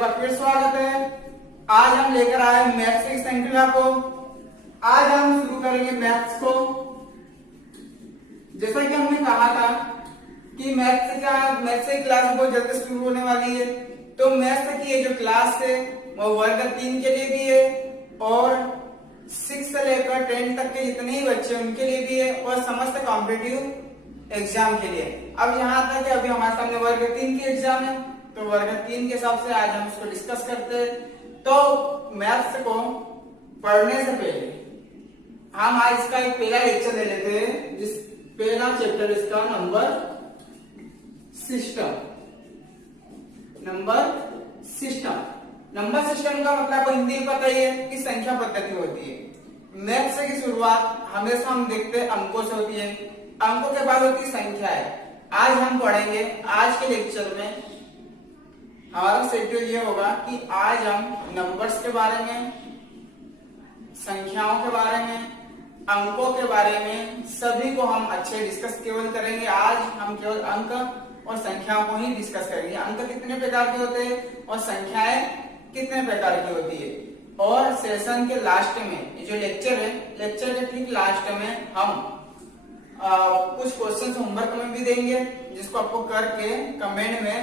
बार फिर स्वागत है। आज हम लेकर आए मैथ्स की श्रृंखला को। आज हम शुरू करेंगे मैथ्स को। जैसा कि हमने कहा था कि मैथ्स की क्लास बहुत जल्दी शुरू होने वाली है, तो मैथ्स की ये जो क्लास है वो वर्ग 3 के लिए भी है और 6 से लेकर 10 तक के जितने ही बच्चे उनके लिए भी है और समस्त कॉम्पिटिटिव एग्जाम के लिए। अब यहाँ तक कि अभी हमारे सामने वर्ग 3 की एग्जाम है, तो वर्ग 3 के हिसाब से आज हम इसको डिस्कस करते हैं। तो मैथ्स को पढ़ने से पहले हम आज इसका एक पहला लेक्चर ले लेते हैं, जिस पहला चैप्टर इसका नंबर सिस्टम। नंबर सिस्टम का मतलब आपको हिंदी में पता ही है कि संख्या पद्धति होती है। मैथ्स की शुरुआत हमेशा हम देखते हैं अंकों से होती है, अंकों के बाद होती है संख्याएं। आज हम पढ़ेंगे, आज के लेक्चर में हमारा शेड्यूल ये होगा कि आज हम नंबर्स के बारे में, संख्याओं के बारे में, अंकों के बारे में सभी को हम अच्छे डिस्कस केवल करेंगे। आज हम केवल अंक और संख्याओं को ही डिस्कस करेंगे। अंक कितने प्रकार के होते हैं और संख्याएं कितने प्रकार की होती है। और सेशन के लास्ट में ये जो लेक्चर है, लेक्चर के ठीक लास्ट में हम कुछ क्वेश्चन होमवर्क में भी देंगे, जिसको आपको करके कमेंट में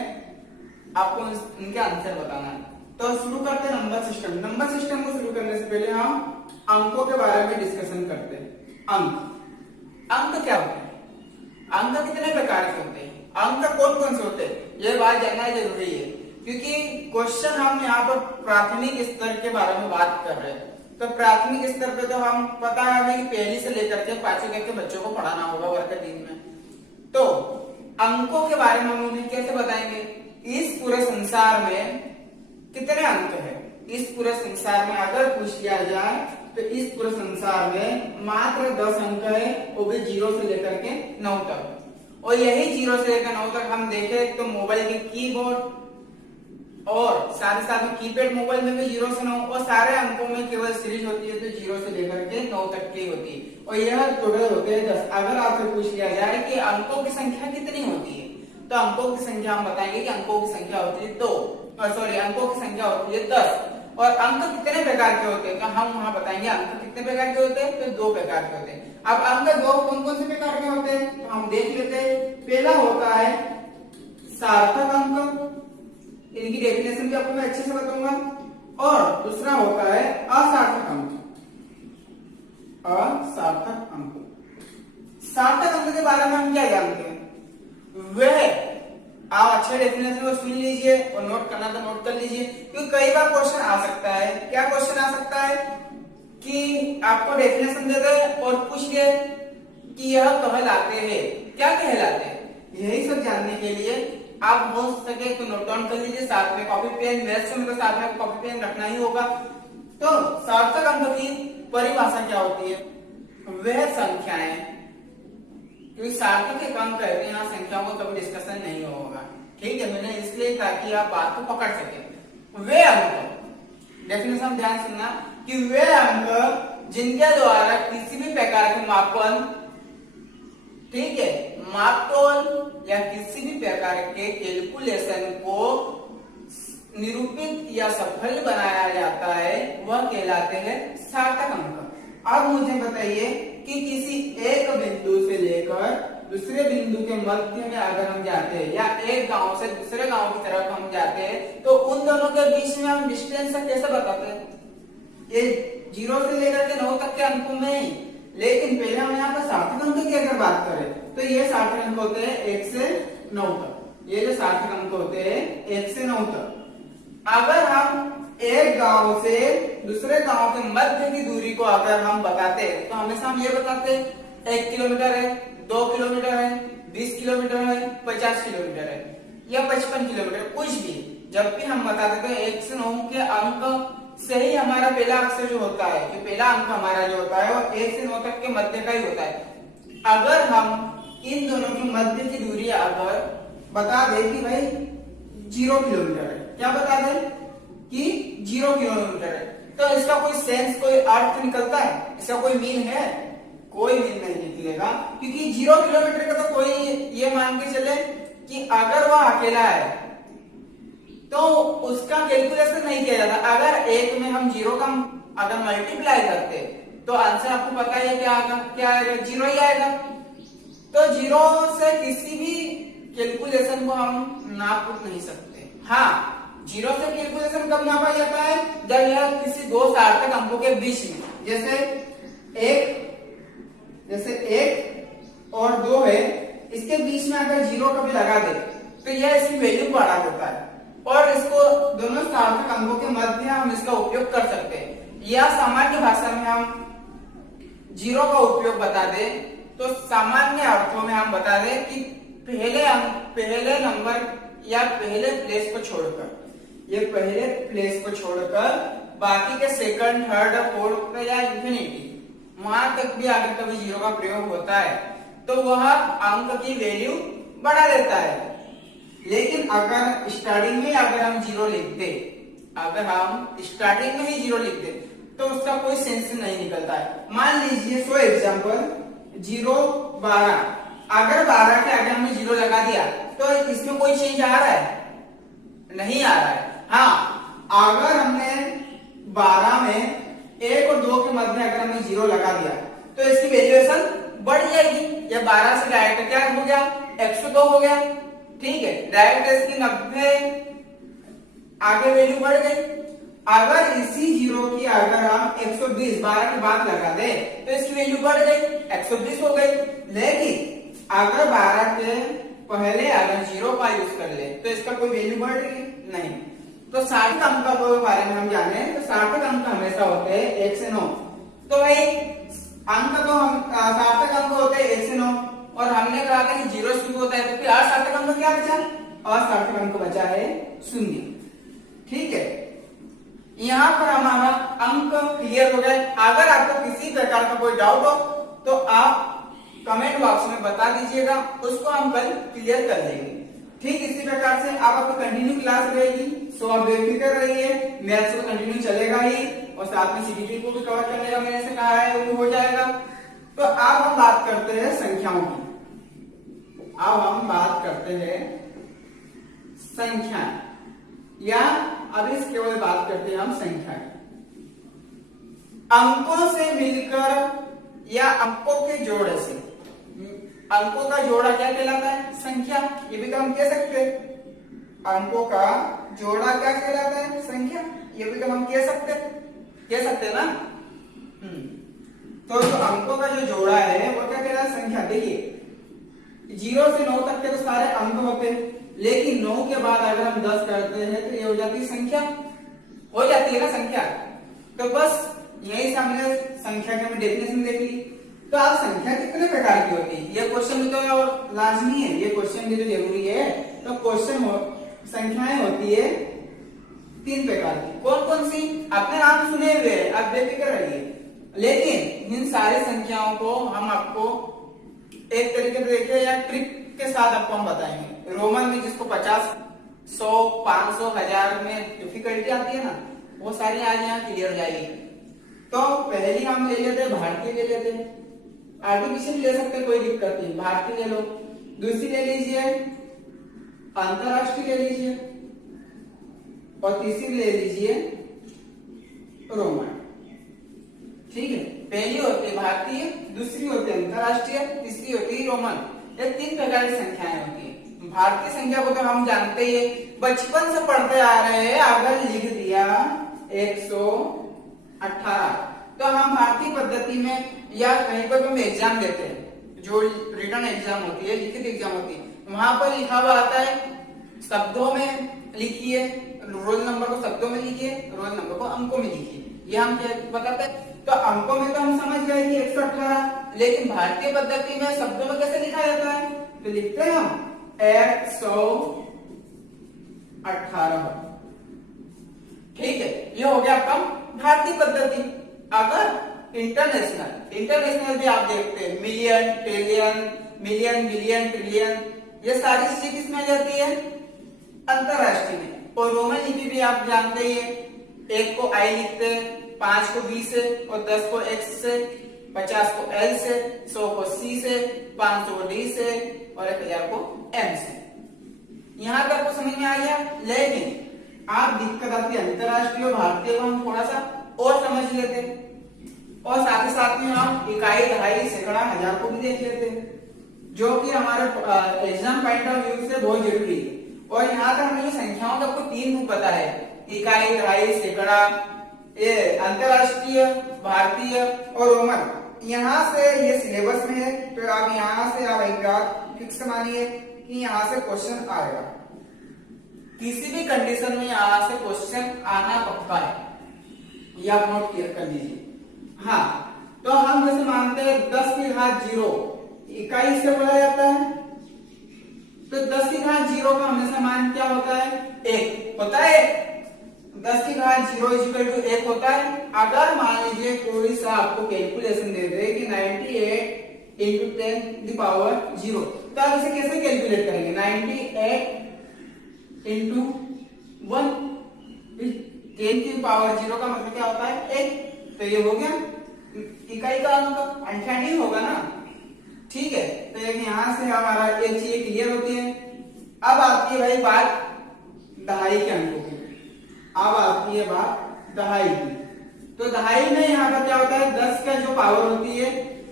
आपको उनके आंसर बताना है। तो शुरू करते हैं नंबर सिस्टम। नंबर सिस्टम को शुरू करने से पहले हम अंकों के बारे में डिस्कशन करते हैं। अंक क्या होते हैं? अंक कितने प्रकार के होते हैं? अंक कौन कौन से होते हैं, ये बात जानना जरूरी है, क्योंकि क्वेश्चन हम यहाँ पर प्राथमिक स्तर के बारे में बात कर रहे हैं। तो प्राथमिक स्तर पे तो हम पता है हमें कि पहली से लेकर के 5वीं तक के बच्चों को पढ़ाना होगा वर्ग 3 में। तो अंकों के बारे में हम उन्हें कैसे बताएंगे? इस पूरे संसार में कितने अंक है? इस पूरे संसार में अगर पूछ लिया जाए तो इस पूरे संसार में मात्र 10 अंक है, वो भी 0 से लेकर के 9 तक। और यही 0 से लेकर 9 तक हम देखें तो मोबाइल के कीबोर्ड और साथ ही साथ में कीपैड मोबाइल में भी 0 से 9 और सारे अंकों में केवल सीरीज होती है, तो 0 से लेकर के 9 तक की होती है। और यह टोटल होते हैं 10। अगर आपसे पूछ लिया जाए कि अंकों की संख्या कितनी होती है, तो अंकों की संख्या हम बताएंगे कि अंकों की संख्या होती है 2, अंकों की संख्या होती है 10। और अंक कितने प्रकार के होते हैं, तो हम वहां बताएंगे अंक कितने प्रकार के होते हैं, तो 2 प्रकार के होते हैं। अब अंक 2 कौन कौन से प्रकार के होते हैं, तो हम देख लेते हैं। पहला होता है सार्थक अंक, इनकी डेफिनेशन भी आपको मैं अच्छे से बताऊंगा। और दूसरा होता है असार्थक अंक। सार्थक अंक के बारे में हम क्या जानते हैं? वह आप अच्छे डेफिनेशन को सुन लीजिए और नोट करना तो नोट कर लीजिए, क्योंकि कई बार क्वेश्चन आ सकता है। क्या क्वेश्चन आ सकता है कि आपको डेफिनेशन दे दे और पूछ ले कि यह कहलाते हैं, क्या कहलाते हैं। यही सब जानने के लिए आप हो सके तो नोट डाउन कर लीजिए, साथ में कॉपी पेन, मैथ्स में तो साथ में कॉपी पेन रखना ही होगा। तो सार्थक अंक की परिभाषा क्या होती है? वह संख्याएं, क्योंकि सार्थक एक अंक कहते हैं, यहाँ संख्याओं को कभी डिस्कशन नहीं होगा, ठीक है। मैंने इसलिए ताकि आप बात को पकड़ सके। वे अंक, डेफिनेशन ध्यान सुनना, कि वे अंक जिनके द्वारा किसी भी प्रकार के मापन, ठीक है, मापतोल या किसी भी प्रकार के कैलकुलेशन को निरूपित या सफल बनाया जाता है, वह कहलाते हैं सार्थक अंक। अब मुझे बताइए कि किसी एक बिंदु से लेकर दूसरे बिंदु के मध्य में अगर हम जाते हैं, या एक गांव से दूसरे गांव की तरफ हम जाते हैं, तो उन दोनों के बीच में हम डिस्टेंस कैसे बताते हैं? ये 0 से लेकर के 9 तक के अंकों में। लेकिन पहले हम यहाँ पर सार्थक अंक की अगर बात करें, तो ये सार्थक अंक होते हैं 1 से 9 तक। ये जो सार्थक अंक होते हैं 1 से 9 तक। अगर हम एक गांव से दूसरे गांव के मध्य की दूरी को अगर हम बताते हैं, तो हमेशा हम ये बताते हैं 1 किलोमीटर है, 2 किलोमीटर है, 20 किलोमीटर है, 50 किलोमीटर है या 55 किलोमीटर, कुछ भी। जब भी हम बताते हैं 1 से 9 के अंक से ही हमारा पहला अक्षर जो होता है, कि पहला अंक हमारा जो होता है वो 1 से 9 तक के मध्य का ही होता है। अगर हम इन दोनों की मध्य की दूरी अगर बता दें कि भाई 0 किलोमीटर है, क्या बता दें कि 0 किलोमीटर है, तो इसका कोई सेंस, कोई अर्थ निकलता है? इसका कोई मीन है? कोई मीन नहीं निकलेगा, क्योंकि 0 किलोमीटर का तो कोई ये मान के चले कि अगर वह अकेला है तो उसका कैलकुलेशन नहीं किया जाता। अगर एक में हम जीरो का अगर मल्टीप्लाई करते तो आंसर आपको पता है क्या आएगा, जीरो ही आएगा। तो जीरो से किसी भी कैलकुलेशन को हम नाप नहीं सकते। हाँ, जीरो से कैलकुलेशन कब नापा जाता है, जब यह किसी दो सार्थक अंकों के बीच में, जैसे एक और दो है, इसके बीच में अगर जीरो कभी लगा दे तो यह इसकी वैल्यू बढ़ा देता है और इसको दोनों सार्थक अंकों के मध्य हम इसका उपयोग कर सकते हैं। या सामान्य भाषा में हम जीरो का उपयोग बता दे तो सामान्य अर्थों में हम बता दें कि पहले नंबर या पहले प्लेस को छोड़कर, ये पहले प्लेस को छोड़कर बाकी के सेकंड, थर्ड, फोर्थ या इंफिनिटी वहां तक भी अगर कभी जीरो का प्रयोग होता है तो वह अंक की वैल्यू बढ़ा देता है। लेकिन अगर स्टार्टिंग में अगर हम जीरो लिख दे, अगर हम स्टार्टिंग में ही जीरो लिख दे तो उसका कोई सेंस नहीं निकलता है। मान लीजिए फॉर एग्जांपल 0, 12, अगर 12 के आगे हमने जीरो लगा दिया तो इसमें कोई चेंज आ रहा है, नहीं आ रहा है। हाँ, अगर हमने 12 में 1 और 2 के मध्य अगर हमने जीरो लगा दिया तो इसकी वैल्यूएशन बढ़ जाएगी। या 12 से डायरेक्ट क्या हो गया, 102 हो गया। ठीक है, डायरेक्ट इसकी 90 आगे वैल्यू बढ़ गई। अगर इसी जीरो की अगर हम 120 12 के बाद लगा दे तो इसकी वैल्यू बढ़ गई, 120 हो गई। लेकिन अगर 12 के पहले अगर जीरो का यूज कर ले तो इसका कोई वैल्यू बढ़ रही नहीं। तो सार्थक अंक के बारे में हम जाने तो सार्थक अंक हमेशा होते हैं 1 से 9। तो भाई अंक तो हम सार्थक अंक होते हैं 1 से 9 और हमने कहा था कि जीरो शुरू होता है तो फिर सार्थक अंक क्या बचा, असार्थक अंक बचा है 0। ठीक है, यहाँ पर हमारा अंक क्लियर हो गए। अगर आपको किसी प्रकार का कोई डाउट हो तो आप कमेंट बॉक्स में बता दीजिएगा, उसको हम कल क्लियर कर लेंगे। ठीक इसी प्रकार से आपकी कंटिन्यू क्लास रहेगी, सो आप बेफिक्र रहिए, मैथ्स तो कंटिन्यू चलेगा ही और साथ में सीडीटी को भी कवर करने का मैंने से कहा है वो हो जाएगा। तो अब हम बात करते हैं संख्याओं की। अब हम बात करते हैं संख्या, या अब इस केवल बात करते हैं हम संख्या। अंकों से मिलकर या अंकों के जोड़े से, अंकों का जोड़ा क्या कहलाता है, संख्या। ये भी तो हम कह सकते हैं, अंकों का जोड़ा क्या कहलाता है, संख्या। ये भी तो हम कह सकते ना। तो जो अंकों का जो जोड़ा है वो क्या कहलाता है, संख्या। देखिए 0 से 9 तक के तो सारे अंक होते हैं, लेकिन 9 के बाद अगर हम 10 करते हैं तो ये हो जाती है संख्या, हो जाती है ना संख्या। तो बस यही से हमने संख्या की डेफिनेशन देख ली। तो आप संख्या कितने प्रकार की होती है, ये क्वेश्चन भी तो लाजमी है, ये क्वेश्चन भी तो जरूरी है। तो क्वेश्चन संख्याएं होती है 3 प्रकार की। कौन कौन सी, अपने नाम सुने हुए हैं, आप बेफिक्र रहिए। लेकिन इन सारी संख्याओं को हम आपको एक तरीके से देखिए या ट्रिक के साथ आपको हम बताएंगे। रोमन में जिसको 50, 100, 500, 1000 में डिफिकल्टी आती है ना, वो सारी आज यहाँ क्लियर हो जाएगी। तो पहली हम ले लेते हैं भारतीय, ले लेते हैं, आर्टिफिशियल ले सकते हैं, कोई दिक्कत नहीं, भारतीय ले लो। दूसरी ले लीजिए अंतरराष्ट्रीय, ले लीजिए, और तीसरी ले लीजिए रोमन। ठीक है, पहली होती है भारतीय, दूसरी होती है अंतरराष्ट्रीय, तीसरी होती है रोमन। ये 3 प्रकार की संख्याएं होती है। भारतीय संख्या को तो हम जानते ही, बचपन से पढ़ते आ रहे हैं। अगर लिख दिया 118 तो हम भारतीय पद्धति में या कहीं पर हम एग्जाम देते हैं, जो रिटर्न एग्जाम होती है, लिखित एग्जाम होती है, वहां पर लिखा हुआ आता है शब्दों में लिखिए, रोल नंबर को शब्दों में लिखिए, रोल नंबर को अंकों में लिखिए। ये हम क्या बताते हैं। तो अंकों में तो हम समझ गए कि 118, लेकिन भारतीय पद्धति में शब्दों में कैसे लिखा जाता है, तो लिखते हैं हम 118। ठीक है, ये हो गया आपका भारतीय पद्धति। अगर इंटरनेशनल भी आप देखते हैं, million, trillion, million, billion, trillion, ये सारी चीजें किसमें आ जाती है, अंतरराष्ट्रीय में। और रोमन लिपि भी आप जानते ही हैं, 1 को आई लिखते हैं, 5 को बी से, और 10 को एक्स से, 50 को एल से, 100 को सी से, 500 को डी से, और 1000 को एम से। यहां तक आपको समझ में आ गया। लेकिन आप दिक्कत आती है अंतरराष्ट्रीय और भारतीय को हम थोड़ा सा और समझ लेते, और साथ ही साथ में हम इकाई, दहाई, सैकड़ा, हजार को भी देख लेते हैं, जो कि हमारे एग्जाम पॉइंट ऑफ व्यू से बहुत जरूरी है। और यहाँ तक हमने संख्याओं का आपको 3 रूप पता है, इकाई, दहाई, सैकड़ा, ये अंतरराष्ट्रीय, भारतीय और रोमन। यहाँ से ये सिलेबस में है, तो आप यहाँ से आप एक बात फिक्स मानिए कि यहाँ से क्वेश्चन आएगा, किसी भी कंडीशन में यहाँ से क्वेश्चन आना पक्का है, ये आप नोट कर लीजिए। हाँ, तो हम जैसे मानते हैं 10 की घात 0 इकाई से बोला जाता है, तो 10 की घात 0 का हमेशा मान क्या होता है? 1 होता है। 10 की घात 0 इक्वल टू 1 होता है। अगर मान लीजिए कोई सा आपको कैलकुलेशन दे दे कि 98 इंटू 10 की पावर 0, तो आप इसे कैसे कैलकुलेट करेंगे? 98 इंटू 1, 10 की पावर 0 का मतलब क्या होता है? 1। तो ये हो गया इकाई का अंक, अंठानी होगा ना, ठीक है। तो यहां से हमारा ये चीज क्लियर होती है। अब आती है भाई बात दहाई के अंकों की, अब आती है बात दहाई की। तो दहाई में यहाँ पर क्या होता है? 10 का जो पावर होती है,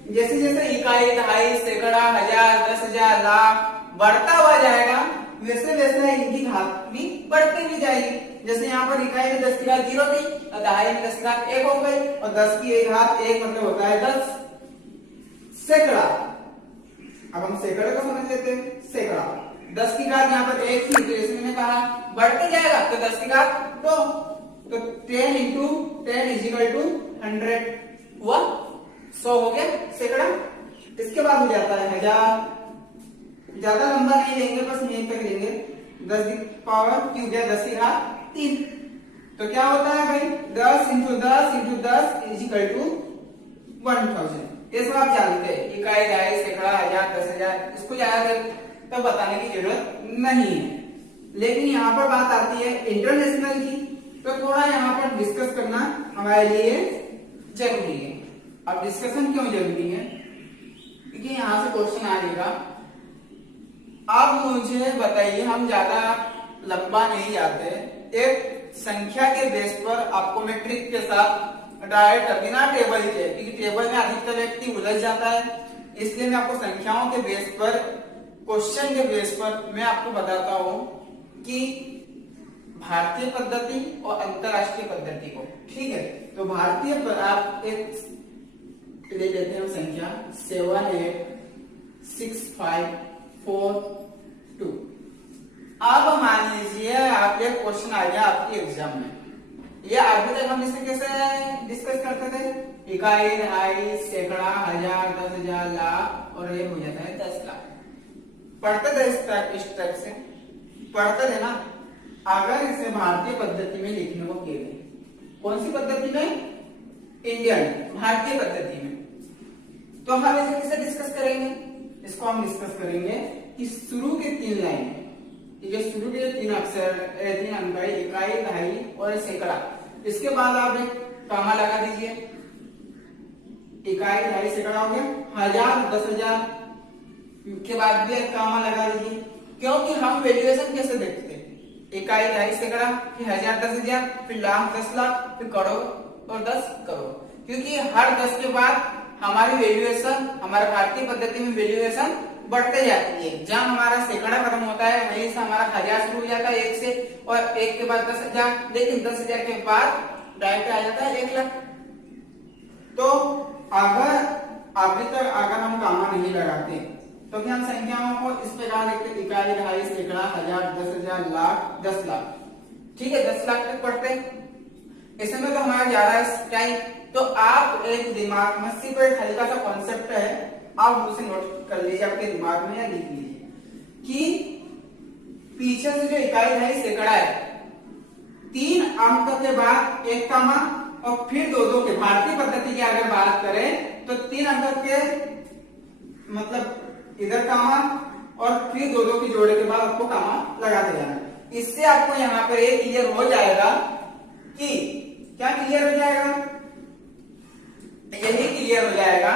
जैसे जैसे इकाई, दहाई, सैकड़ा, हजार, 10,000, लाख बढ़ता हुआ जाएगा, वैसे वैसे इनकी घात भी बढ़ती भी जाएगी। जैसे यहाँ पर इकाई में 10 की घात 0 थी, और दहाई में 10 की घात 1 हो गई, और 10 की घात 1 मतलब होता है 10 सैकड़ा। अब हम सैकड़े को समझ लेते हैं। सैकड़ा 10 की घात यहाँ पर 1 थी, तो जैसे मैंने कहा बढ़ते जाएगा, तो 10 की घात 2, तो 10 इंटू 10 इज इक्वल टू 100 हुआ, 100 हो गया सैकड़ा। इसके बाद हो जाता है हजार। ज्यादा लंबा नहीं लेंगे, बस यहीं तक लेंगे। 10 की पावर क्यूब या 10 की घात 3, तो क्या होता है भाई? 10 into 10 into 10 is equal to 1000। ये सब आप जानते हैं, इकाई, दहाई, सैकड़ा, हजार, 10,000, इसको ज्यादा तो बताने की जरूरत नहीं है। लेकिन यहाँ पर बात आती है इंटरनेशनल की, तो थोड़ा यहाँ पर डिस्कस करना हमारे लिए जरूरी है। अब डिस्कशन क्यों जरूरी है? क्योंकि यहाँ से क्वेश्चन आएगा। अब मुझे बताइए, हम ज्यादा लंबा नहीं जाते, एक संख्या के बेस पर आपको मैं ट्रिक के साथ डायरेक्ट बिना टेबल के, क्योंकि टेबल में अधिकतर व्यक्ति उलझ जाता है, इसलिए मैं आपको संख्याओं के बेस पर, क्वेश्चन के बेस पर मैं आपको बताता हूं कि भारतीय पद्धति और अंतरराष्ट्रीय पद्धति को, ठीक है। तो भारतीय पर आप एक ले लेते हैं संख्या 78654 अब मान लीजिए आप एक क्वेश्चन आ गया आपके एग्जाम में, ये अभी तक हम इसे कैसे डिस्कस करते थे? इकाई, दहाई, सैकड़ा, हजार, 10,000, लाख, और ये हो जाता है 10 लाख। पढ़ते थे इस टाइप से पढ़ते थे ना। अगर इसे भारतीय पद्धति में लिखने को कहे, कौन सी पद्धति में? इंडियन, भारतीय पद्धति में, तो हम इसे कैसे डिस्कस करेंगे? इसको हम डिस्कस करेंगे कि शुरू के 3 लाइन, ठीक है, शुरू के 3 अक्षर, 3 अंक, इकाई, दहाई और सैकड़ा, इसके बाद आप एक कामा लगा दीजिए। इकाई, दहाई, सैकड़ा हो गया। हजार, 10,000 के बाद भी एक कामा लगा दीजिए, क्योंकि हम वैल्यूएशन कैसे देखते हैं? इकाई, दहाई, सैकड़ा, फिर हजार, 10,000, फिर लाख, 10 लाख, फिर करोड़ और 10 करोड़, क्योंकि हर 10 के बाद हमारी वैल्यूएशन, हमारे भारतीय पद्धति में वैल्यूएशन बढ़ते जाती है। जहां हमारा सैकड़ा खत्म होता है, वहीं से हमारा हजार शुरू हो जाता है 1 से, और 1 के बाद 10,000, लेकिन 10,000 के बाद डायरेक्ट आ जाता है 1 लाख। तो अगर अभी तक अगर हम कामा नहीं लगाते, तो क्या हम संख्याओं को इस प्रकार लिखते? इकाई, दहाई, सैकड़ा, हजार, 10,000, लाख, 10 लाख, ठीक है, 10 लाख तक पढ़ते। इसमें तो हमारा ज्यादा टाइम, तो आप एक दिमाग में सिर्फ एक हल्का सा कॉन्सेप्ट है, आप उसे नोट कर लीजिए अपने दिमाग में या लिख लीजिए कि पीछे से जो इकाई, दहाई, सैकड़ा है, 3 अंक के बाद एक कामा, और फिर 2-2 के, भारतीय पद्धति की अगर बात करें तो 3 अंक के मतलब इधर कामा, और फिर 2-2 की जोड़े के बाद आपको कामा लगाते जाना। इससे आपको यहाँ पर ये क्लियर हो जाएगा कि क्या क्लियर हो जाएगा? यही क्लियर हो जाएगा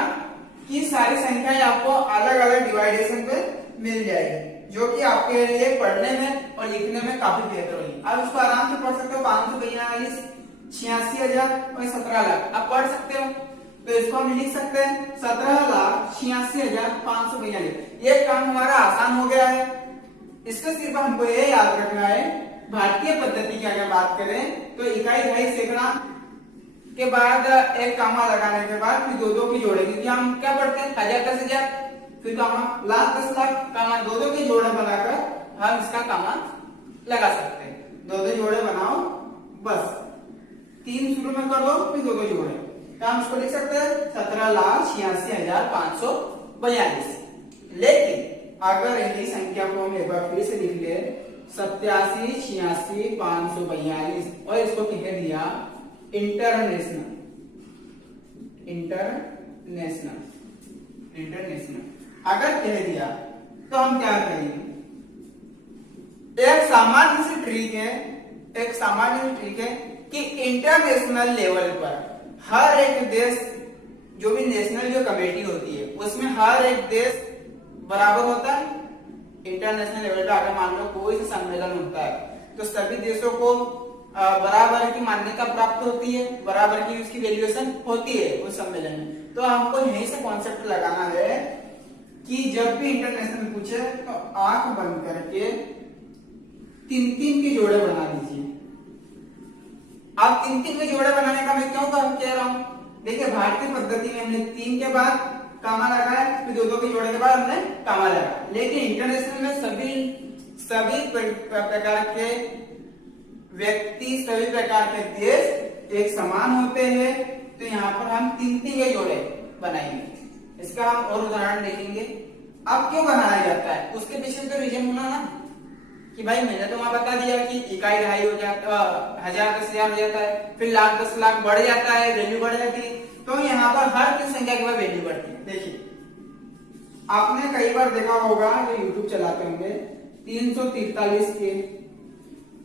कि सारी संख्याएं आपको अलग अलग डिवाइडेशन पे मिल जाएगी। जो कि आपके लिए पढ़ने में और लिखने में काफी बेहतर होगी। आप उसको आराम से पढ़ सकते हो। 542, 86,000 और 17 लाख आप पढ़ सकते हो। तो इसको हम लिख सकते हैं 17,86,542। ये काम हमारा आसान हो गया है। इससे सिर्फ हमको ये याद रखना है, भारतीय पद्धति की अगर बात करें तो इकाई, दहाई, सैकड़ा के बाद एक कामा लगाने के बाद फिर दो की जोड़े, क्योंकि हम क्या पढ़ते हैं 1000, 10,000, फिर कामा लाख, 10 लाख, कामा दो की जोड़े बनाकर हम इसका कामा लगा सकते हैं। दो जोड़े बनाओ, बस 3 शुरू में कर दो, फिर दो जोड़े, तो हम इसको लिख सकते हैं 17,86,542। लेकिन अगर यही संख्या को हम एक बार फिर से लिख ले 87,86,542 और इसको कह दिया इंटरनेशनल, अगर कह दिया तो हम क्या करेंगे? एक सामान्य सी ट्रिक है कि इंटरनेशनल लेवल पर हर एक देश, जो भी नेशनल जो कमेटी होती है उसमें हर एक देश बराबर होता है। इंटरनेशनल लेवल पर अगर मान लो कोई सा सम्मेलन होता है तो सभी देशों को बराबर की मान्यता प्राप्त होती है, बराबर की उसकी वैल्यूएशन होती है उस सम्मेलन में। तो हमको यहीं से कॉन्सेप्ट लगाना है कि जब भी इंटरनेशनल पूछे तो आंख बंद करके 3-3 के जोड़े बना दीजिए। आप 3-3 के जोड़े बनाने का मैं क्यों कह रहा हूं? देखिए भारतीय पद्धति में हमने 3 के बाद कामा लगाया, फिर दो के जोड़े के बाद हमने कामा लगाया। लेकिन इंटरनेशनल में सभी प्रकार के व्यक्ति, सभी प्रकार के देश एक समान होते हैं। तो यहाँ पर हम 3-3 के जोड़े बनाएंगे। इसका हम और उदाहरण देखेंगे। अब क्यों बनाया जाता है उसके पीछे तो रीजन होना ना, कि भाई मैंने तो वहां बता दिया कि इकाई, दहाई हो जाता, 1000, 10,000 हो जाता है, फिर लाख, 10 लाख बढ़ जाता है, वैल्यू बढ़ जाती है। तो यहाँ पर हर किस संख्या के बाद वैल्यू बढ़ती है। देखिए आपने कई बार देखा होगा जो यूट्यूब चलाते होंगे, 343 के,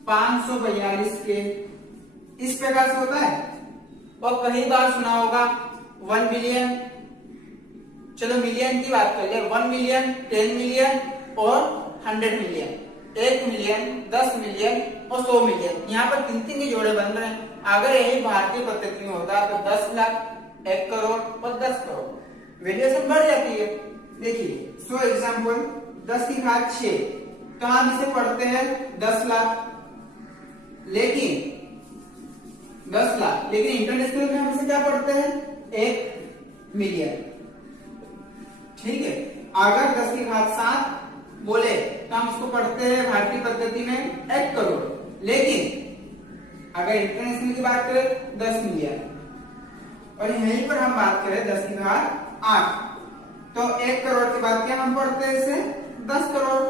542 के, इस प्रकार से होता है। और कई बार सुना होगा 1 बिलियन, चलो मिलियन की बात कर ले, 1 मिलियन, 10 मिलियन और 100 मिलियन, 1 मिलियन, 10 मिलियन और 100 मिलियन। यहाँ पर 3-3 के जोड़े बन रहे हैं। अगर यही भारतीय पद्धति में होता तो 10 लाख, 1 करोड़ और 10 करोड़, वेरिएशन बढ़ जाती है। देखिए सो एग्जाम्पल 10 की घात 6, तो हम इसे पढ़ते हैं 10 लाख, लेकिन 10 लाख, लेकिन इंटरनेशनल में हम इसे क्या पढ़ते हैं 1 मिलियन। ठीक है, अगर 10 की घात 7 बोले तो हम इसको पढ़ते हैं भारतीय पद्धति में 1 करोड़, लेकिन अगर इंटरनेशनल की बात करें 10 मिलियन। और यहीं पर हम बात करें 10 की घात 8, तो 1 करोड़ के बाद क्या हम पढ़ते हैं इसे 10 करोड़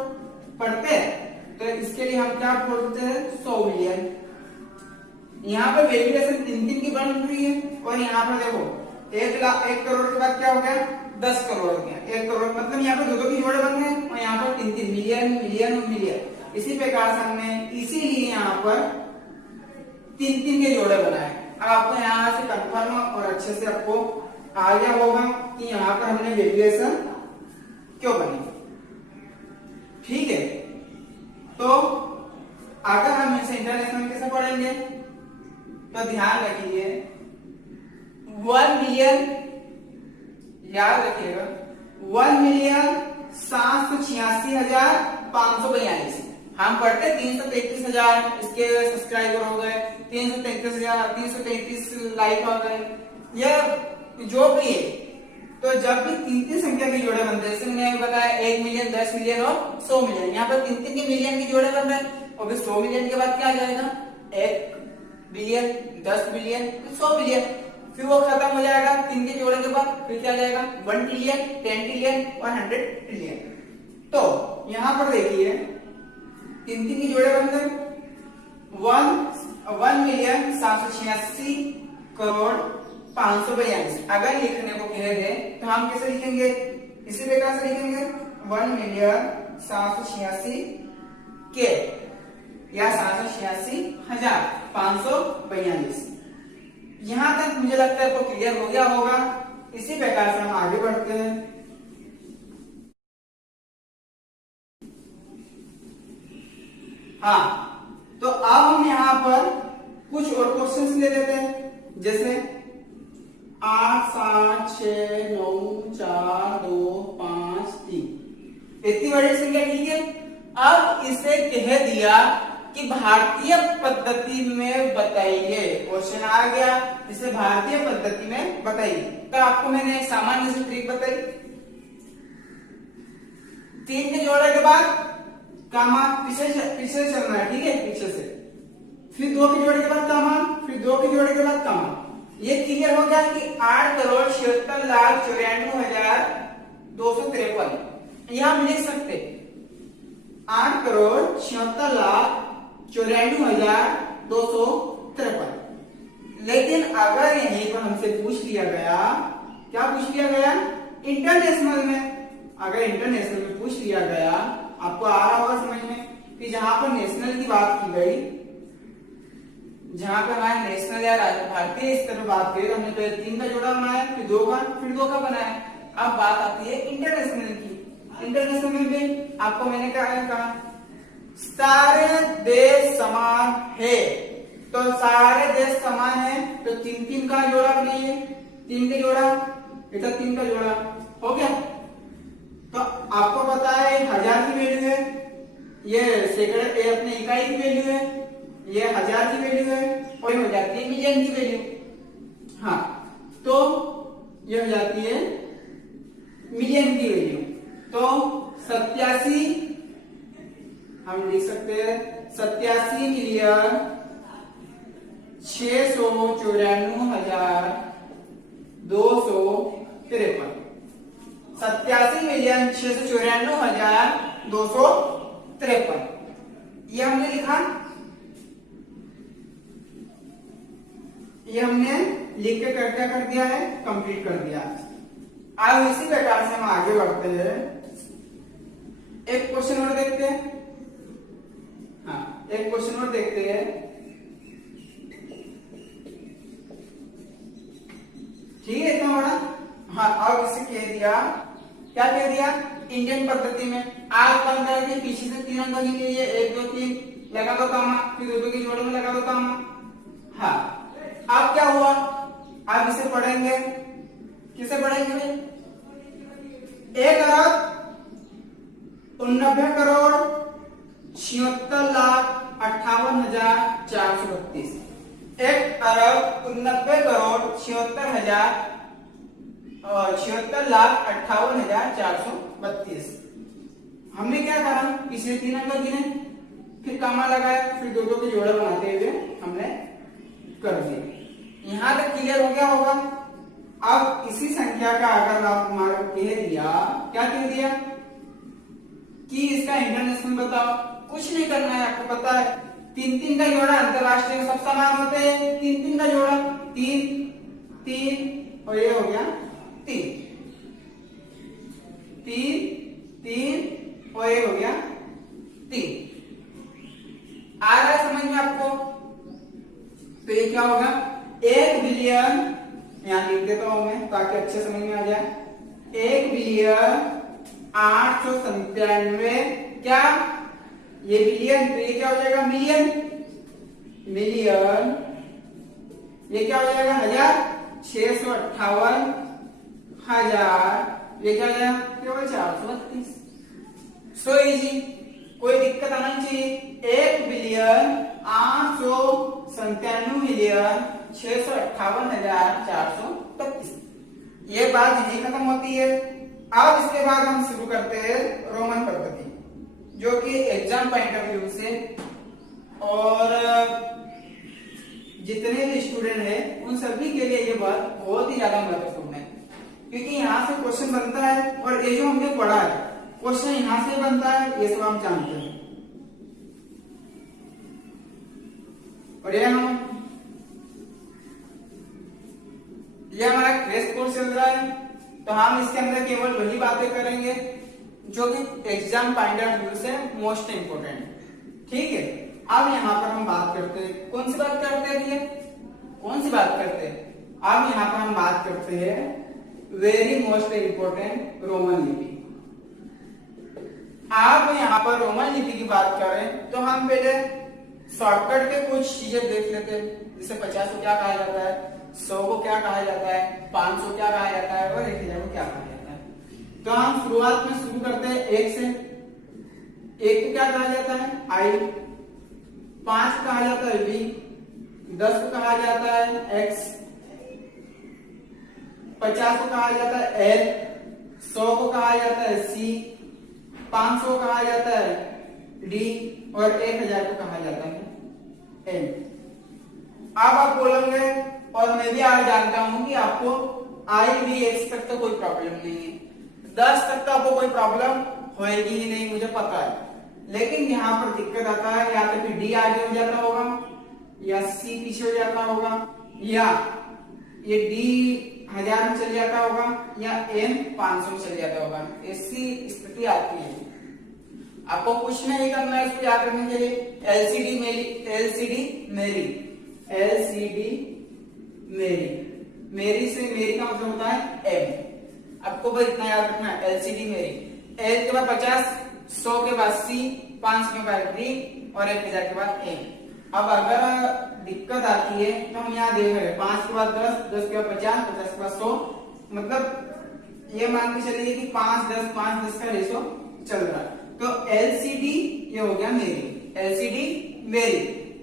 पढ़ते हैं। तो इसके लिए हम क्या पढ़ते हैं 100 मिलियन। यहाँ पर वेरिएशन 3-3 की बन रही है। और यहाँ पर देखो 1 लाख, 1 करोड़ के बाद क्या हो गया 10 करोड़ हो गया। 1 करोड़ मतलब यहाँ पर दो की जोड़े बन गए और यहाँ पर 3-3 मिलियन, मिलियन और मिलियन। इसी प्रकार से हमने इसीलिए यहाँ पर 3-3 के जोड़े बनाए। अब आपको यहाँ से कंफर्म और अच्छे से आपको आ गया होगा कि यहाँ पर हमने वेरिएशन क्यों बनी। ठीक है, तो अगर हम इसे इंटरनेशनल कैसे पढ़ेंगे तो ध्यान रखिए 1 मिलियन, याद रखिएगा 1,786,542। हम पढ़ते 333,000 इसके सब्सक्राइबर हो गए, 333,000, 333 लाइक हो गए, यह जो भी है। तो जब भी 3-3 संख्या के जोड़े बनते हैं, जैसे मैंने बताया 1 मिलियन, 10 मिलियन और 100 मिलियन, यहाँ पर 3-3 के मिलियन के जोड़े बन रहे हैं। और फिर 100 मिलियन के बाद क्या आ जाएगा 1 बिलियन, 10 बिलियन, 100 बिलियन, फिर वो खत्म हो जाएगा 3 के जोड़े के बाद। फिर क्या जाएगा 1 ट्रिलियन, 10 ट्रिलियन और 100 ट्रिलियन। तो यहाँ पर देखिए 3-3 के जोड़े बन गए 1,786,542। अगर लिखने को कह दे तो हम कैसे लिखेंगे, इसी प्रकार से लिखेंगे 1,786,000 के या 786,542। यहां तक मुझे लगता है तो क्लियर हो गया होगा। इसी प्रकार से हम आगे बढ़ते हैं। हाँ, तो अब हम यहाँ पर कुछ और क्वेश्चंस ले लेते हैं, जैसे 8 7 6 9 4 2 5 3, इतनी बड़ी संख्या। ठीक है, अब इसे कह दिया कि भारतीय पद्धति में बताइए, क्वेश्चन आ गया, इसे भारतीय पद्धति में बताइए। तो आपको मैंने एक सामान्य सी ट्रिक बताई, 3 के जोड़े के बाद कामा पीछे चलना है, ठीक है, पीछे से, फिर 2 के जोड़े के बाद कामा, फिर 2 के जोड़े के बाद कामा। ये क्लियर हो गया कि 8,76,94,253 यहां हम लिख सकते 8,74,94,253। लेकिन अगर यहीं पर हमसे पूछ लिया गया, क्या पूछ लिया गया, इंटरनेशनल में, अगर इंटरनेशनल में पूछ लिया गया, आपको आ रहा होगा समझ में कि जहां पर नेशनल की बात की गई, जहां पर हमारे नेशनल या भारतीय स्तर पर बात करी, तो हमने पहले 3 का जोड़ा बनाया, फिर 2 का, फिर 2 का बनाया। अब बात आती है इंटरनेशनल की। इंटरनेशनल में भी आपको मैंने कहा सारे देश समान है, तो सारे देश समान है, तो 3 का जोड़ा बनाइए, 3 का जोड़ा, इधर 3 का जोड़ा हो गया। तो आपको पता है 1000 की वैल्यू है, ये सेकंड अपने इकाई की वैल्यू है, ये 1000 की वैल्यू है, और ये हो जाती है मिलियन की वैल्यू। हाँ, तो ये हो जाती है मिलियन की वैल्यू। तो 87 हम लिख सकते हैं 87,694,253, 87,694,253 ये हमने लिखा, ये हमने लिख के क्या कर दिया है, कंप्लीट कर दिया। अब इसी प्रकार से हम आगे बढ़ते हैं, एक क्वेश्चन और देखते हैं। हाँ, एक क्वेश्चन और देखते हैं। ठीक है, इतना बड़ा। हाँ, अब इसे कह दिया, क्या कह दिया, इंडियन पद्धति में आग बंद करके पीछे से 3 अंक गिन लीजिए, 1 2 3 लगा दो कामा, फिर 2 के जोड़े में लगा दो कामा। हाँ, अब क्या हुआ, अब इसे पढ़ेंगे, किसे पढ़ेंगे, 1,69,76,58,432, 1,69,76,58,432। हमने क्या करा, पिछले 3 अंक गिने, फिर कामा लगाया, फिर 2 के जोड़े बनाते हुए हमने कर दिया। यहां तक क्लियर हो गया होगा। अब इसी संख्या का अगर आप हमारा कह दिया, क्या कह दिया कि इसका इंटरनेशनल बताओ, कुछ नहीं करना है, आपको पता है 3 का जोड़ा अंतरराष्ट्रीय सब समान होते हैं, 3 का जोड़ा, 3 3 और ये हो गया 3 3 3 और ये हो गया 3। आ रहा है समझ में आपको? तो ये क्या होगा, 1 बिलियन, यहां लिख देता हूं मैं ताकि अच्छे समझ में आ जाए, 1,897,000, क्या ये बिलियन, तो ये क्या हो जाएगा, मिलियन, मिलियन, ये क्या हो जाएगा, 1,658,000, ये क्या हो जाएगा, केवल 432। सो इजी, कोई दिक्कत आना चाहिए। 1,897,658,432, ये बात यही खत्म होती है। अब इसके बाद हम शुरू करते हैं रोमन पद्धति, जो कि एग्जाम पॉइंट ऑफ व्यू से और जितने भी स्टूडेंट हैं उन सभी के लिए ये बात बहुत ही ज्यादा महत्वपूर्ण है, क्योंकि यहाँ से क्वेश्चन बनता है, और ये जो हमने पढ़ा है क्वेश्चन यहां से बनता है, ये सब हम जानते हैं। और ये हमारा क्रैश कोर्स चल रहा है, तो हम इसके अंदर केवल वही बातें करेंगे जो कि एग्जाम पॉइंट ऑफ व्यू से मोस्ट इंपोर्टेंट है। ठीक है, अब यहाँ पर हम बात करते हैं, कौन सी बात करते हैं भैया, कौन सी बात करते हैं? अब यहाँ पर हम बात करते हैं वेरी मोस्ट इंपोर्टेंट रोमन लिपि। आप यहाँ पर रोमन लिपि की बात करें तो हम पहले शॉर्टकट के कुछ चीजें देख लेते हैं, जैसे 50 को क्या कहा जाता है, 100 को क्या कहा जाता है, 500 क्या कहा जाता है और 1000 को क्या कहा जाता है। तो हम शुरुआत में शुरू करते हैं एक से। एक को क्या कहा जाता है, आई। 5 को कहा जाता है बी। 10 को कहा जाता है एक्स। 50 को कहा जाता है एल। 100 को कहा जाता है सी। 500 को कहा जाता है डी और 1000 को कहा जाता है एन। अब आप बोलेंगे और मैं भी आज जानता हूं कि आपको आई भी एक्स तक तो कोई प्रॉब्लम नहीं है, 10 तक तो आपको कोई प्रॉब्लम होएगी ही नहीं, मुझे पता है। लेकिन यहाँ पर दिक्कत आता है, या तो फिर डी आगे हो जाता होगा या सी पीछे हो जाता होगा या ये डी 1000 में चल जाता होगा या एन 500 में चल जाता होगा। ऐसी स्थिति आती है। आपको कुछ नहीं करना है इसको याद रखने के लिए। एलसीडी मेरी, एलसीडी मेरी, एलसीडी मेरी, मेरी से मेरी का मतलब होता है एम। आपको बस इतना याद रखना है, एलसीडी मेरी। एल के बाद 50, 100 के बाद सी, 500 के बाद डी और 1000 के बाद एम। अब अगर दिक्कत आती है तो हम यहाँ देख रहे हैं 5 के बाद 10, 10 के बाद 50, 50 के बाद 100, मतलब ये मान के चलिए कि 5, 10, 5, 10 का रेशो चल रहा है। तो एलसीडी ये हो गया मेरी, एलसीडी मेरी।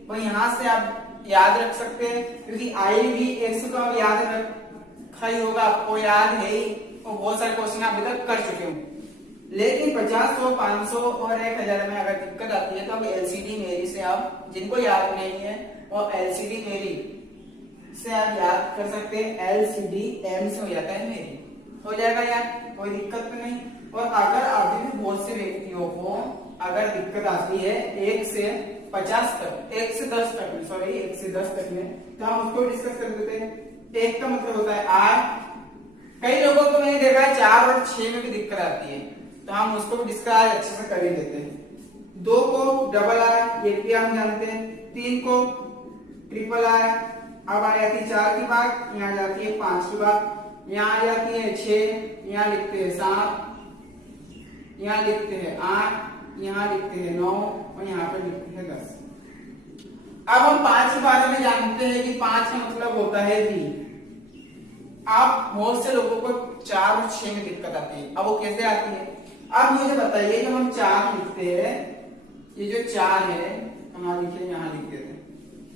और यहां से आप याद रख सकते हैं क्योंकि आई भी एक्स तो आप याद रखा ही होगा, आपको याद है ही और बहुत सारे क्वेश्चन अभी तक कर चुके हो। लेकिन 50, 100, 500 और 1000 में अगर दिक्कत आती है तो अब एलसीडी मेरी से आप, जिनको याद नहीं है और एलसीडी मेरी से आप याद कर सकते हैं, एलसीडी एम से हो जाता है मेरी, हो जाएगा यार, कोई दिक्कत तो नहीं। और अगर अभी भी बहुत से व्यक्तियों को अगर दिक्कत आती है 1 से 50 तक, 1 से 10 तक में, सॉरी 1 से 10 तक में, तो हम उसको डिस्कस कर देते हैं। 1 का मतलब होता है आर। कई लोगों को मैंने देखा है 4 और 6 में भी दिक्कत आती है, तो हम उसको भी डिस्कस आज अच्छे से कर ही देते हैं। 2 को डबल आर, ये भी हम जानते हैं। 3 को ट्रिपल आर। अब आ जाती है 4 की बात, यहाँ जाती है 5 की बात, यहाँ आ जाती है 6, यहाँ लिखते हैं 7, यहाँ लिखते हैं 8, यहाँ लिखते हैं 9 और यहाँ पर लिखते हैं 10। अब हम 5 के बारे में जानते हैं कि 5 का मतलब होता है बी। आप बहुत से लोगों को 4 और 6 में दिक्कत आती है। अब वो कैसे आती है, अब मुझे बताइए, जो हम 4 लिखते हैं, ये जो 4 है, हम लिखे यहाँ लिख देते हैं,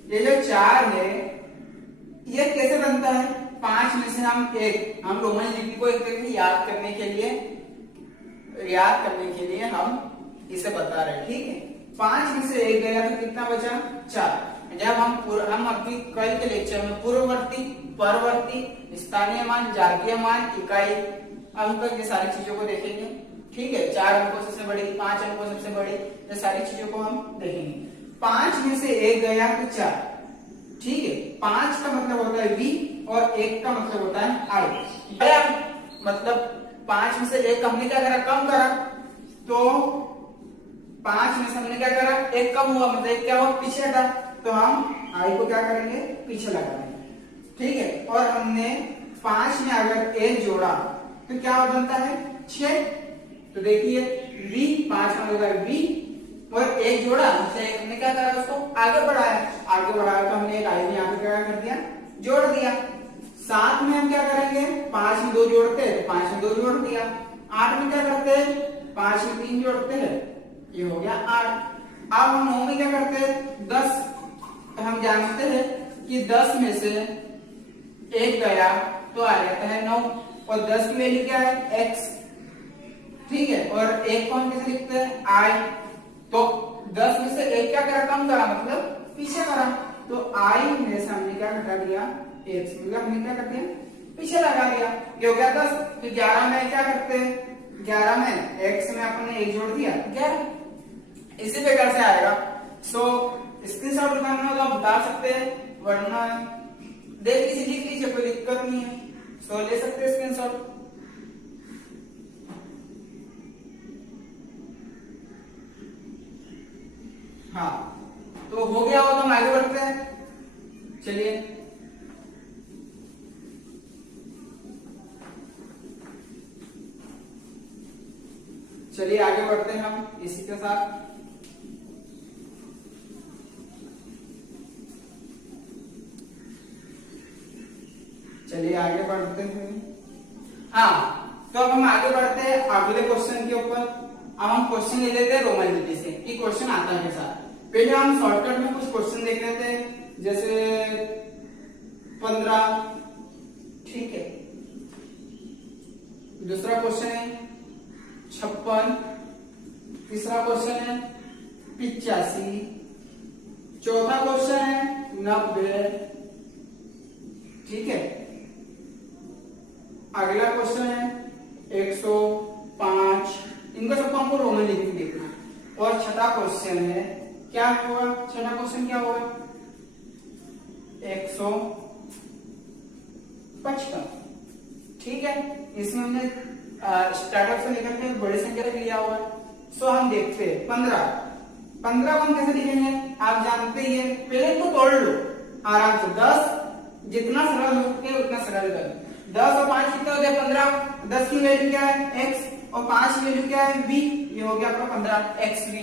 ये जो 4 है ये कैसे बनता है। 5 में से हम एक, हम रोमन लिपि को एक तरह से याद करने के लिए हम इसे बता रहे हैं, ठीक है। 5 में से एक गया तो कितना बचा, 4। जब हम अभी कल के लेक्चर में पूर्ववर्ती, परवर्ती, स्थानीय मान, जातीय मान, इकाई अंक, ये सारी चीजों को देखेंगे, ठीक है। 4 अंकों सबसे बड़ी, 5 अंकों सबसे बड़ी, ये सारी चीजों को हम देखेंगे। 5 में से एक गया तो 4, ठीक है। 5 का मतलब होता है बी और 1 का मतलब होता है आई। मतलब 5 में से 1 हमने क्या करा, कम करा, तो 5 में से हमने क्या करा, 1 कम हुआ, मतलब 1 क्या हुआ, पीछे हटा, तो हम आई को क्या करेंगे, पीछे लगा देंगे, ठीक है। और हमने 5 में अगर 1 जोड़ा तो क्या बनता है, 6। तो देखिए बी, 5 का मतलब बी और 1 जोड़ा, हमने क्या करा, उसको आगे बढ़ाया, तो हमने एक आई में यहाँ पे क्या कर दिया, जोड़ दिया। 7 में हम क्या करेंगे, 5 में 2 जोड़ते हैं तो 5 में 2 जोड़ दिया। 8 में क्या करते हैं, 5 में 3 जोड़ते हैं, ये हो गया 8। अब हम 9 में क्या करते हैं, 10। तो हम जानते हैं कि 10 में से 1 गया तो आ जाता है 9 और 10 की वैल्यू क्या है, x, ठीक है। और 1 को हम कैसे लिखते हैं, i। तो 10 में से 1 क्या करा, कम करा, मतलब पीछे करा, तो i में से हमने क्या घटा दिया, x, मतलब हमने क्या कर दिया, पीछे लगा दिया, ये हो गया 10। तो 11 में क्या करते हैं, 11 में x में आपने 1 जोड़ दिया, 11। इसी प्रकार से आएगा। सो स्क्रीनशॉट उठाना हो तो आप बता सकते हैं, वरना देख लीजिए, लिख लीजिए, कोई दिक्कत नहीं है। सो ले सकते हैं स्क्रीनशॉट। हाँ, तो हो गया हो तो हम आगे बढ़ते हैं, चलिए। चलिए आगे बढ़ते हैं हम इसी के साथ। चलिए आगे बढ़ते हैं। हाँ, तो अब हम आगे बढ़ते हैं अगले क्वेश्चन के ऊपर। अब हम क्वेश्चन ले लेते हैं रोमन लिपि से कि क्वेश्चन आता है कैसा। पहले हम शॉर्टकट में कुछ क्वेश्चन देख लेते हैं, जैसे 15, ठीक है। दूसरा क्वेश्चन है 56, तीसरा क्वेश्चन है 85, चौथा क्वेश्चन है 90, ठीक है। अगला क्वेश्चन है 105, इनको सबको हमको रोमन लिपि में देखना है। और छठा क्वेश्चन है, क्या हुआ छठा क्वेश्चन, क्या हुआ 155, ठीक है। इसमें हमने स्टार्टअप से लेकर के बड़ी संख्या तक लिया हुआ है। सो हम देखते हैं 15 को हम कैसे लिखेंगे, आप जानते ही है। पहले तो तोड़ लो आराम से, 10 जितना सरल हो सके उतना सरल कर। 10 और 5 कितना हो गया 15, 10 की वैल्यू क्या है x और 5 की वैल्यू क्या है v, ये हो गया आपका 15xv,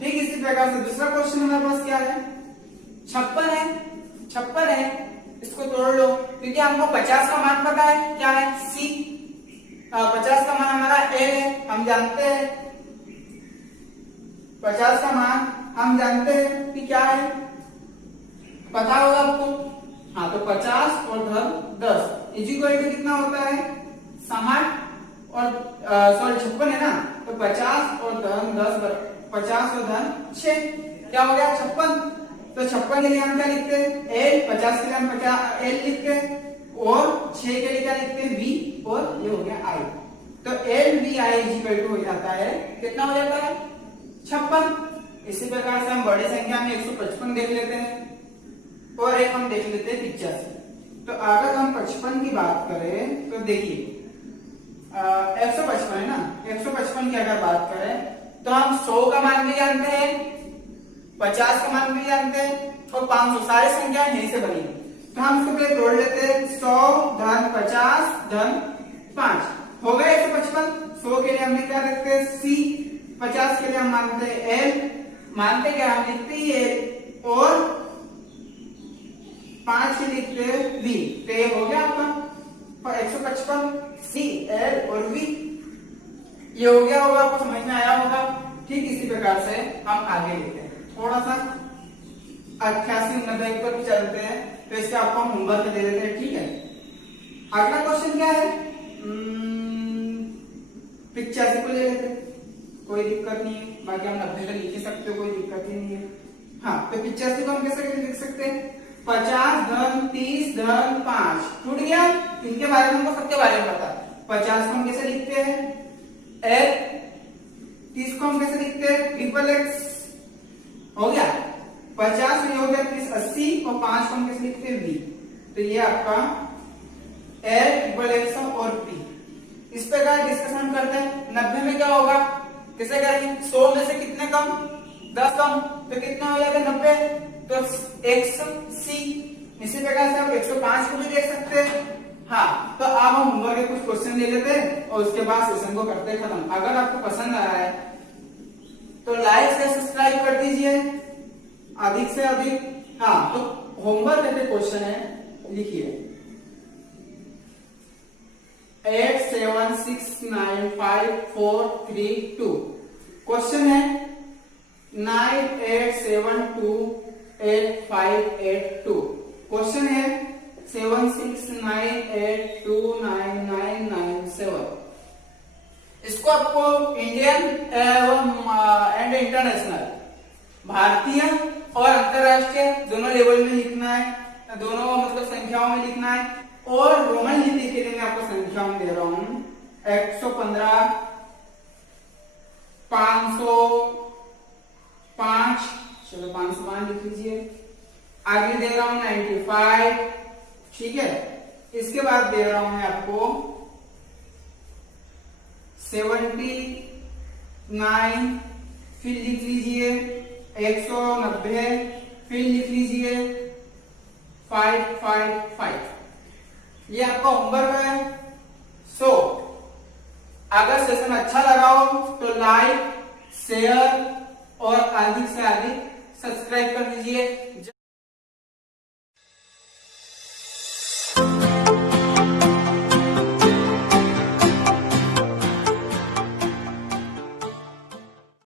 ठीक। इसी प्रकार से दूसरा क्वेश्चन हमारे पास क्या है 56 है, इसको तोड़ लो क्योंकि हमको 50 का मान पता है, क्या है c, 50 का मान हमारा a है, हम जानते हैं 50 का मान हम जानते हैं कि क्या है, पता होगा आपको। हाँ, तो 50 और धन 10 इज इक्वल टू कितना होता है 60 और सॉरी 56 है ना, तो 50 और धन 10, 50 और धन 6, क्या हो गया 56। तो 56 के लिए हम क्या लिखते हैं L, 50 के लिए हम 50 L लिखते हैं और 6 के लिए क्या लिखते हैं V, और ये हो गया I। तो LVI इज इक्वल टू हो जाता है, कितना हो जाता है 56। इसी प्रकार से हम बड़ी संख्या में 155 देख लेते हैं और एक हम देख लेते हैं 85। तो अगर हम 55 की बात करें तो देखिए 155 है ना, 155 की अगर बात करें तो हम 100 का मान भी जानते हैं, 50 का मान भी जानते हैं और 500, सारी संख्या यहीं से बनी। तो हम इसको पहले जोड़ लेते हैं, 100 धन 50 धन 5 हो गए 155। 100 के लिए हमने क्या रखते हैं C, 50 के लिए हम मानते हैं L, मानते क्या हम लिखते हैं L, और 5 के लिखते हैं V। तो ये हो गया आपका 155 C, L और V, ये हो गया होगा, आपको समझ में आया होगा, ठीक। इसी प्रकार से हम आगे लेते हैं, थोड़ा सा 88, 90 पर भी चलते हैं, तो इससे आपको हम होमवर्क दे देते हैं, ठीक है। अगला क्वेश्चन क्या है 85 को ले लेते हैं, कोई दिक्कत नहीं है, बाकी हम 90 तक लिख ही सकते हो, कोई दिक्कत ही नहीं है। हाँ, तो 85 को हम कैसे लिख सकते हैं 50 धन 30 धन 5, टूट गया, इनके बारे में हमको सबके बारे में पता। 50 को हम कैसे लिखते हैं L, 30 को हम कैसे लिखते हैं ट्रिपल x, हो गया 50 में हो गया 30 80 और 5 को हम कैसे लिखते हैं V। तो ये आपका L ट्रिपल x और P। इस प्रकार डिस्कशन करते हैं। 90 में क्या होगा, कैसे करेंगे, 100 में से कितने कम 10 कम, तो कितना हो जाएगा 90, तो XC। इसी प्रकार से आप 105 को भी देख सकते हैं। हाँ, तो अब हम होमवर्क के कुछ क्वेश्चन ले लेते हैं और उसके बाद सेशन को करते हैं खत्म। अगर आपको पसंद आया है तो लाइक से सब्सक्राइब कर दीजिए अधिक से अधिक। हाँ, तो होमवर्क के क्वेश्चन है, लिखिए 8 7 6 9 5 4 3 2। क्वेश्चन है 9 8 7 2 8 5 8 2। क्वेश्चन है 7 6 9 8 2 9 9 9 7। इसको आपको इंडियन एंड इंटरनेशनल, भारतीय और अंतरराष्ट्रीय दोनों लेवल में लिखना है, दोनों मतलब संख्याओं में लिखना है। और रोमन लिपि के लिए मैं आपको संख्याओं में दे रहा हूं 115, 505, चलो 505 लिख लीजिए। आगे दे रहा हूं 95, ठीक है। इसके बाद दे रहा हूं मैं आपको 79, फिर लिख लीजिए 190, फिर लिख लीजिए 555। ये आपका होमवर्क है। सो अगर सेशन अच्छा लगा हो तो लाइक, शेयर और अधिक से अधिक सब्सक्राइब कर दीजिए।